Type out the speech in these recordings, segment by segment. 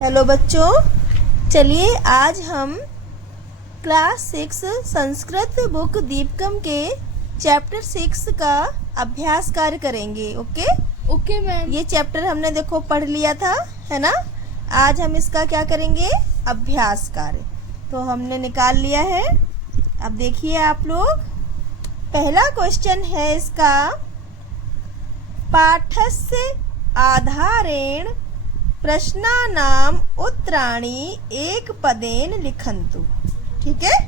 Hello बच्चों, चलिए आज हम क्लास 6 संस्कृत बुक दीपकम के चैप्टर 6 का अभ्यास कार्य करेंगे। Okay ma'am. ये चैप्टर हमने देखो पढ़ लिया था, है ना। आज हम इसका क्या करेंगे, अभ्यास कार्य। तो हमने निकाल लिया है। अब देखिए आप लोग, पहला क्वेश्चन है इसका, पाठस्य आधारेण प्रश्नानाम उत्तराणि एक पदेन लिखन्तु। ठीक है,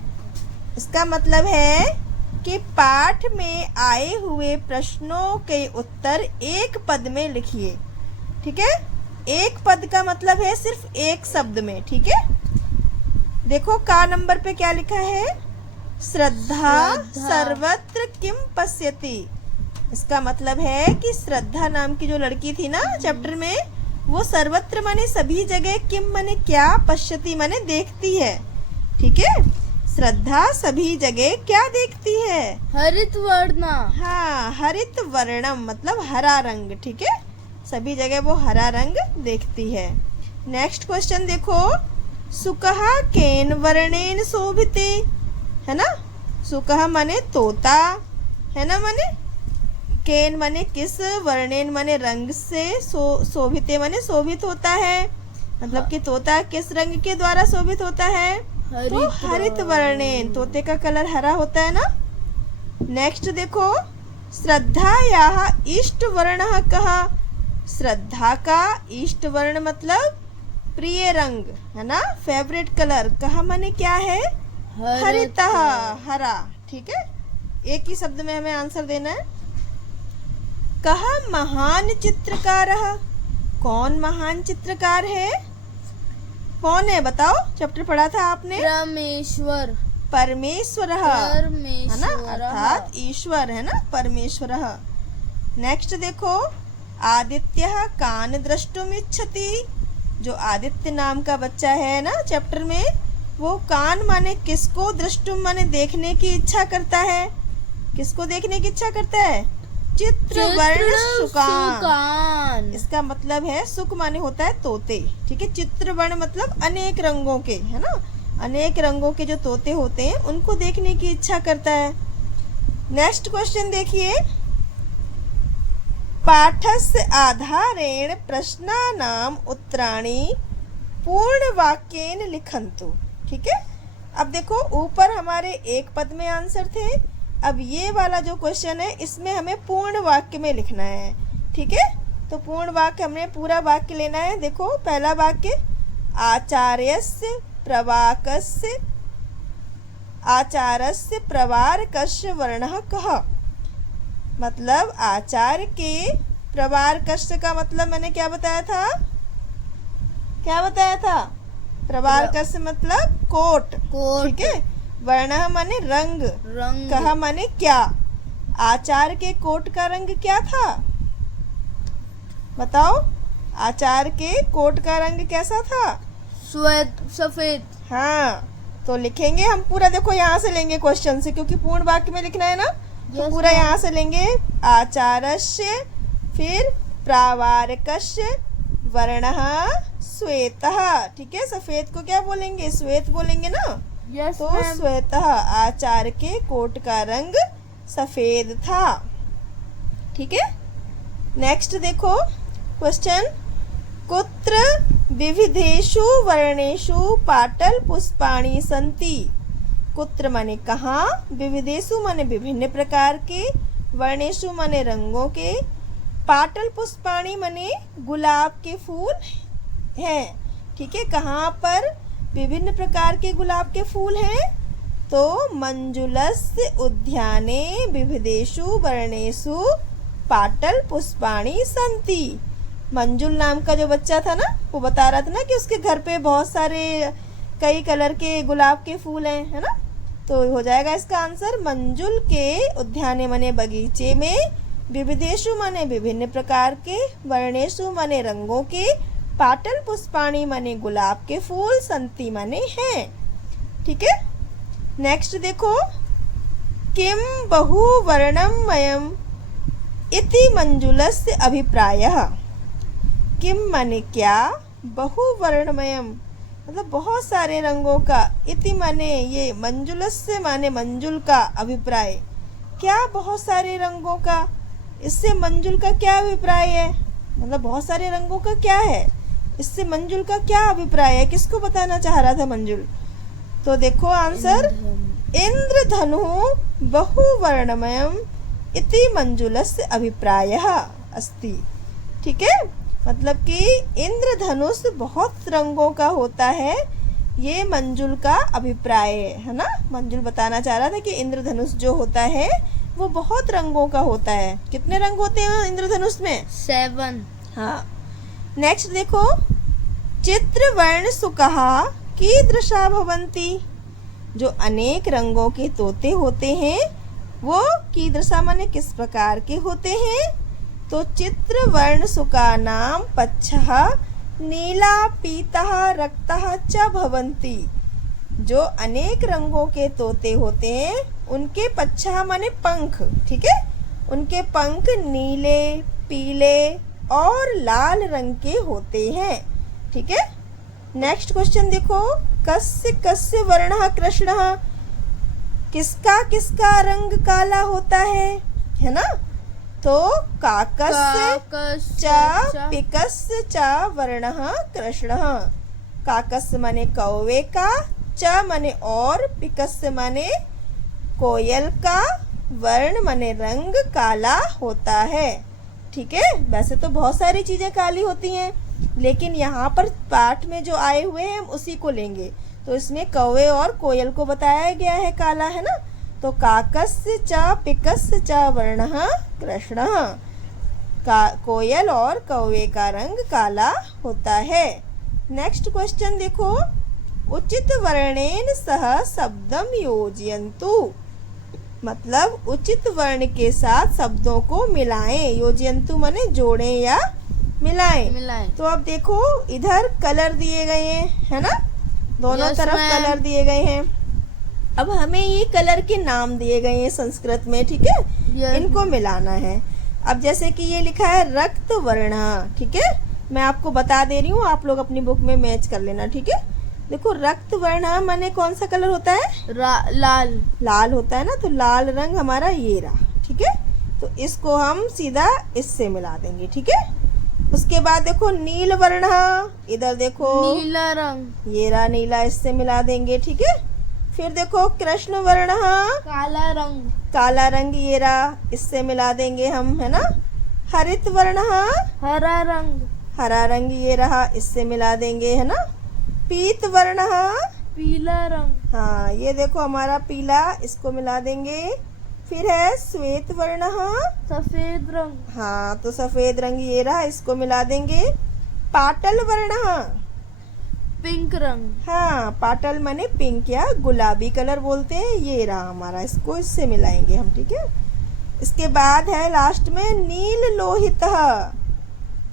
इसका मतलब है कि पाठ में आए हुए प्रश्नों के उत्तर एक पद में लिखिए। ठीक है, एक पद का मतलब है सिर्फ एक शब्द में। ठीक है, देखो का नंबर पे क्या लिखा है, श्रद्धा सर्वत्र किम पश्यति। इसका मतलब है कि श्रद्धा नाम की जो लड़की थी ना चैप्टर में, वो सर्वत्र माने सभी जगह, किम माने क्या, पश्यति माने देखती है। ठीक है, श्रद्धा सभी जगह क्या देखती है, हरित वर्ण। हाँ, हरित वर्णम मतलब हरा रंग। ठीक है, सभी जगह वो हरा रंग देखती है। नेक्स्ट क्वेश्चन देखो, सुकहा केन वर्णेन शोभिते, है ना। सुकहा माने तोता, है ना, माने केन माने किस, वर्णेन माने रंग से, शोभिते माने शोभित होता है। मतलब कि तोता किस रंग के द्वारा शोभित होता है, तो हरित वर्णेन, तोते का कलर हरा होता है ना। नेक्स्ट देखो, श्रद्धायाः इष्ट वर्णः कः। श्रद्धा का इष्ट वर्ण मतलब प्रिय रंग, है ना, फेवरेट कलर। कः माने क्या है, हरितः, हरा। ठीक है, एक ही शब्द में हमें आंसर देना है। कहा महान चित्रकार, कौन महान चित्रकार है, कौन है बताओ, चैप्टर पढ़ा था आपने, परमेश्वर। परमेश्वर, है ना, अर्थात ईश्वर, है ना, परमेश्वर। नेक्स्ट देखो, आदित्य कान द्रष्टुम इच्छति। जो आदित्य नाम का बच्चा है ना चैप्टर में, वो कान माने किसको, द्रष्टुम माने देखने की इच्छा करता है। किसको देखने की इच्छा करता है, चित्रवर्ण सुकान। इसका मतलब है, सुक माने होता है तोते। ठीक है, चित्रवर्ण मतलब अनेक रंगों के, है ना, अनेक रंगों के जो तोते होते हैं उनको देखने की इच्छा करता है। नेक्स्ट क्वेश्चन देखिए, पाठस्य आधारेण प्रश्नानाम उत्तराणि पूर्ण वाक्येन लिखन्तु। ठीक है, अब देखो ऊपर हमारे एक पद में आंसर थे, अब ये वाला जो क्वेश्चन है इसमें हमें पूर्ण वाक्य में लिखना है। ठीक है, तो पूर्ण वाक्य हमने पूरा वाक्य लेना है। देखो पहला वाक्य, आचार्यस्य प्रवाकस्य, आचार्यस्य प्रवारकस्य वर्णः कः। मतलब आचार्य के प्रवारकस्य का मतलब मैंने क्या बताया था, क्या बताया था, प्रवारकस्य मतलब कोट। ठीक है, वर्ण माने रंग, कहा माने क्या। आचार्य के कोट का रंग क्या था, बताओ, आचार्य के कोट का रंग कैसा था, श्वेत, सफेद। हाँ, तो लिखेंगे हम पूरा, देखो यहाँ से लेंगे क्वेश्चन से, क्योंकि पूर्ण वाक्य में लिखना है ना, तो पूरा यहाँ से लेंगे, आचार्यस्य, फिर प्रावारकस्य वर्णः श्वेतः। ठीक है, सफेद को क्या बोलेंगे, श्वेत बोलेंगे ना। तो श्वेतः, आचार्य के कोट का रंग सफेद था। ठीक है, नेक्स्ट देखो क्वेश्चन, कुत्र विविधेषु वर्णेषु पाटल पुष्पाणि सन्ति। कुत्र माने कहाँ, विविधेषु माने विभिन्न प्रकार के, वर्णेषु माने रंगों के, पाटल पुष्पाणि माने गुलाब के फूल हैं। ठीक है, कहाँ पर विभिन्न प्रकार के गुलाब के फूल हैं, तो मंजुलस्य उद्याने विविधेषु वर्णेषु पाटल पुष्पाणि सन्ति। मंजुल नाम का जो बच्चा था ना, वो बता रहा था ना कि उसके घर पे बहुत सारे कई कलर के गुलाब के फूल हैं, है ना। तो हो जाएगा इसका आंसर, मंजुल के उद्याने माने बगीचे में, विविधेषु माने विभिन्न प्रकार के, वर्णेषु माने रंगों के, पाटल पुष्पाणि माने गुलाब के फूल, संति माने हैं। ठीक है, नेक्स्ट देखो, किम बहुवर्णमयम् इति मंजुलस्य अभिप्रायः। किम माने क्या, बहुवर्णमयम मतलब बहुत सारे रंगों का, इति माने ये, मंजुलस्य माने मंजुल का, अभिप्राय क्या बहुत सारे रंगों का, इससे मंजुल का क्या अभिप्राय है, मतलब बहुत सारे रंगों का क्या है, इससे मंजुल का क्या अभिप्राय है, किसको बताना चाह रहा था मंजुल। तो देखो आंसर, इंद्रधनु बहुवर्णमयम इति मंजुलस्य अभिप्रायः अस्ति। ठीक है, मतलब कि इंद्रधनुष बहुत रंगों का होता है, ये मंजुल का अभिप्राय है ना। मंजुल बताना चाह रहा था कि इंद्रधनुष जो होता है वो बहुत रंगों का होता है। कितने रंग होते हैं इंद्रधनुष में? 7। हाँ, नेक्स्ट देखो, चित्रवर्ण सुकः कीदृशा भवन्ति। जो अनेक रंगों के तोते होते हैं वो कीदृशा माने किस प्रकार के होते हैं। तो चित्रवर्ण सुका नाम पच्छः नीला पीतः रक्तः च भवन्ति। जो अनेक रंगों के तोते होते हैं उनके पच्छः माने पंख, ठीक है, उनके पंख नीले, पीले और लाल रंग के होते हैं। ठीक है, नेक्स्ट क्वेश्चन देखो, कस्य कस्य वर्णः कृष्णः। किसका किसका रंग काला होता है ना। तो काकस्य च पिकस्य च वर्णः कृष्णः। काकस्य माने कौवे का, च माने और, पिकस्य माने कोयल का, वर्ण माने रंग काला होता है। ठीक है, वैसे तो बहुत सारी चीजें काली होती हैं, लेकिन यहाँ पर पाठ में जो आए हुए हैं हम उसी को लेंगे। तो इसमें कौवे और कोयल को बताया गया है काला, है ना। तो काकस्य च पिकस्य च वर्णः कृष्णः। कोयल और कौवे का रंग काला होता है। नेक्स्ट क्वेश्चन देखो, उचित वर्णेन सह शब्दम योजयन्तु। मतलब उचित वर्ण के साथ शब्दों को मिलाएं। योजयन्तु माने जोड़ें या मिलाएं। तो अब देखो इधर कलर दिए गए हैं, है ना, दोनों तरफ कलर दिए गए हैं। अब हमें ये कलर के नाम दिए गए हैं संस्कृत में, ठीक है, इनको मिलाना है। अब जैसे कि ये लिखा है रक्त वर्ण, ठीक है, मैं आपको बता दे रही हूँ, आप लोग अपनी बुक में मैच कर लेना। ठीक है, देखो रक्त वर्ण माने कौन सा कलर होता है? लाल होता है ना। तो लाल रंग हमारा ये रहा, ठीक है, तो इसको हम सीधा इससे मिला देंगे। ठीक है, उसके बाद देखो नील वर्ण, इधर देखो नीला रंग, ये रहा नीला, इससे मिला देंगे। ठीक है, फिर देखो कृष्ण वर्ण, काला रंग ये रहा, इससे मिला देंगे हम, है ना। हरित वर्ण, हरा रंग ये रहा, इससे मिला देंगे, है ना। पीत वर्ण, पीला रंग, हाँ ये देखो हमारा पीला, इसको मिला देंगे। फिर है श्वेत वर्ण, सफेद रंग, हाँ तो सफेद रंग ये रहा, इसको मिला देंगे। पाटल वर्ण, पिंक रंग, हाँ पाटल माने पिंक या गुलाबी कलर बोलते हैं, ये रहा हमारा, इसको इससे मिलाएंगे हम। ठीक है, इसके बाद है लास्ट में नील लोहित।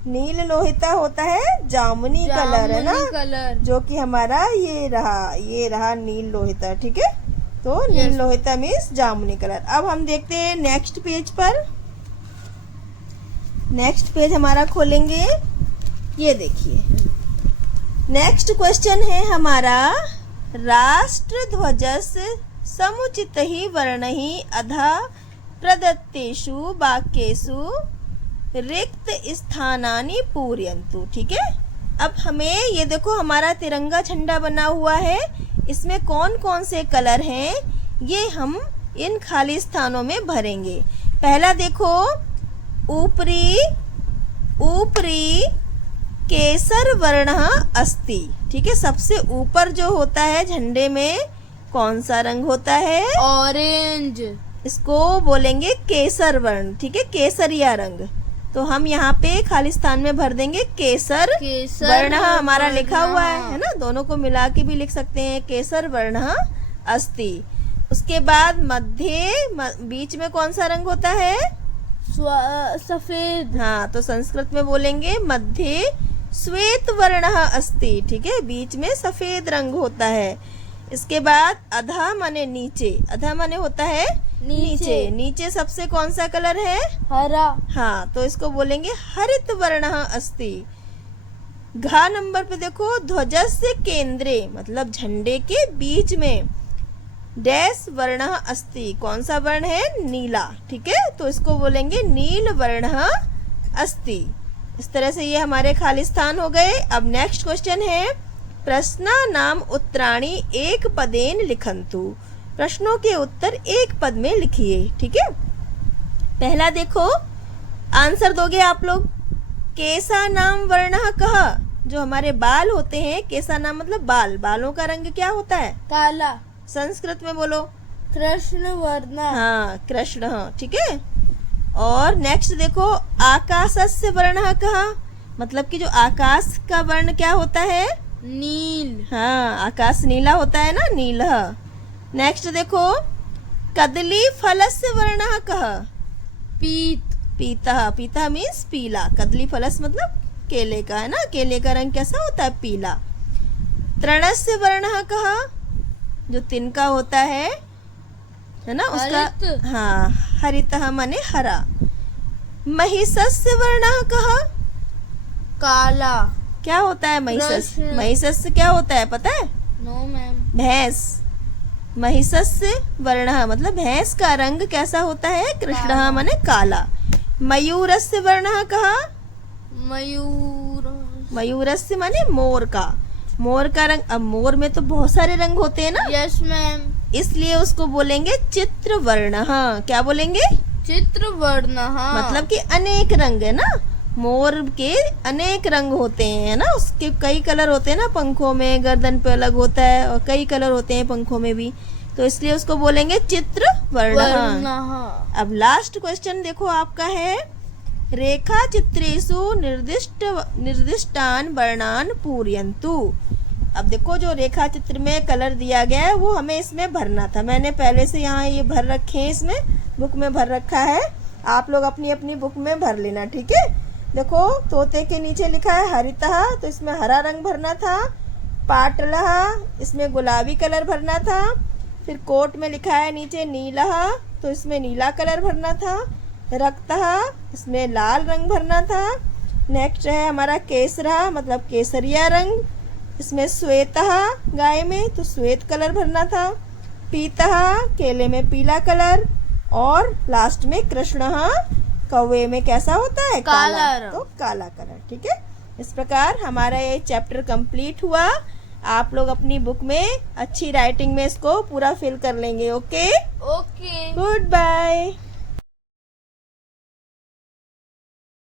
नील लोहित होता है जामुनी कलर, है ना, जो कि हमारा ये रहा नील लोहित। ठीक है, तो नील लोहित मीन्स जामुनी कलर। अब हम देखते हैं नेक्स्ट पेज पर। नेक्स्ट पेज हमारा खोलेंगे, ये देखिए नेक्स्ट क्वेश्चन है हमारा, राष्ट्र ध्वजस्य समुचित ही वर्ण ही अधा प्रदत्तेषु वाक्येषु रिक्त स्थानानि पूरयन्तु। ठीक है, अब हमें ये देखो हमारा तिरंगा झंडा बना हुआ है, इसमें कौन कौन से कलर हैं ये हम इन खाली स्थानों में भरेंगे। पहला देखो, ऊपरी केसर वर्ण अस्ति। ठीक है, सबसे ऊपर जो होता है झंडे में कौन सा रंग होता है? ऑरेंज, इसको बोलेंगे केसर वर्ण। ठीक है, केसरिया रंग। तो हम यहाँ पे खाली स्थान में भर देंगे केसर वर्ण हमारा लिखा हुआ है ना, दोनों को मिला के भी लिख सकते हैं, केसर वर्ण अस्ति। उसके बाद बीच में कौन सा रंग होता है? सफेद, हाँ तो संस्कृत में बोलेंगे मध्य श्वेत वर्ण अस्ति। ठीक है, बीच में सफेद रंग होता है। इसके बाद अधा माने नीचे, अधा माने होता है नीचे सबसे कौन सा कलर है? हरा, हाँ तो इसको बोलेंगे हरित वर्ण अस्ति। घ नंबर पे देखो, ध्वजस्य केंद्रे मतलब झंडे के बीच में डैश वर्ण अस्ति, कौन सा वर्ण है? नीला। ठीक है, तो इसको बोलेंगे नील वर्ण अस्ति। इस तरह से ये हमारे खाली स्थान हो गए। अब नेक्स्ट क्वेश्चन है, प्रश्ना नाम उत्तराणि एक पदेन लिखन्तु, प्रश्नों के उत्तर एक पद में लिखिए। ठीक है, पहला देखो, आंसर दोगे आप लोग। केसा नाम वर्णः कः, जो हमारे बाल होते हैं, केसा नाम मतलब बाल, बालों का रंग क्या होता है? काला। संस्कृत में बोलो। कृष्ण वर्ण। हाँ, कृष्ण। ठीक है, और नेक्स्ट देखो, आकाशस्य वर्णः कः, मतलब कि जो आकाश का वर्ण क्या होता है? नील। हाँ, आकाश नीला होता है ना, नील। नेक्स्ट देखो, कदली फलस्य वर्णः कः, पीत। पीता, पीता मीन्स पीला, कदली फलस मतलब केले का, है ना, केले का रंग कैसा होता है? पीला। तृणस्य वर्णः कः, जो तिनका होता है ना, उसका हरित। हाँ, हरितः माने हरा। महिषस्य वर्णः कः, काला। क्या होता है महिषस्य? कृष्ण। महिषस्य क्या होता है पता है? No ma'am. भैंस। महिषस्य वर्णः मतलब भैंस का रंग कैसा होता है? कृष्णः काला। माने काला। मयूरस्य वर्णः कः, मयूर। मयूरस्य माने मोर का, मोर का रंग। अब मोर में तो बहुत सारे रंग होते हैं ना, यस मैम। इसलिए उसको बोलेंगे चित्र वर्ण। क्या बोलेंगे? चित्र वर्ण। मतलब कि अनेक रंग है ना, मोर के अनेक रंग होते हैं ना, उसके कई कलर होते हैं ना, पंखों में, गर्दन पे अलग होता है और कई कलर होते हैं पंखों में भी, तो इसलिए उसको बोलेंगे चित्र वर्ण। अब लास्ट क्वेश्चन देखो आपका है, रेखा चित्रेषु निर्दिष्टान वर्णान पूरयन्तु। अब देखो, जो रेखा चित्र में कलर दिया गया है वो हमें इसमें भरना था। मैंने पहले से यहाँ ये भर रखे हैं, इसमें बुक में भर रखा है, आप लोग अपनी अपनी बुक में भर लेना। ठीक है, देखो तोते के नीचे लिखा है हरितः, तो इसमें हरा रंग भरना था। पाटलः, इसमें गुलाबी कलर भरना था। फिर कोट में लिखा है नीचे नीलः, तो इसमें नीला कलर भरना था। रक्तः, इसमें लाल रंग भरना था। नेक्स्ट है हमारा केसरः, मतलब केसरिया रंग, इसमें श्वेतः, गाय में तो श्वेत कलर भरना था। पीतः, केले में पीला कलर, और लास्ट में कृष्णः, कौवे में कैसा होता है? काला रंग। तो काला कलर। ठीक है, इस प्रकार हमारा ये चैप्टर कंप्लीट हुआ। आप लोग अपनी बुक में अच्छी राइटिंग में इसको पूरा फिल कर लेंगे। Okay, okay. Good bye.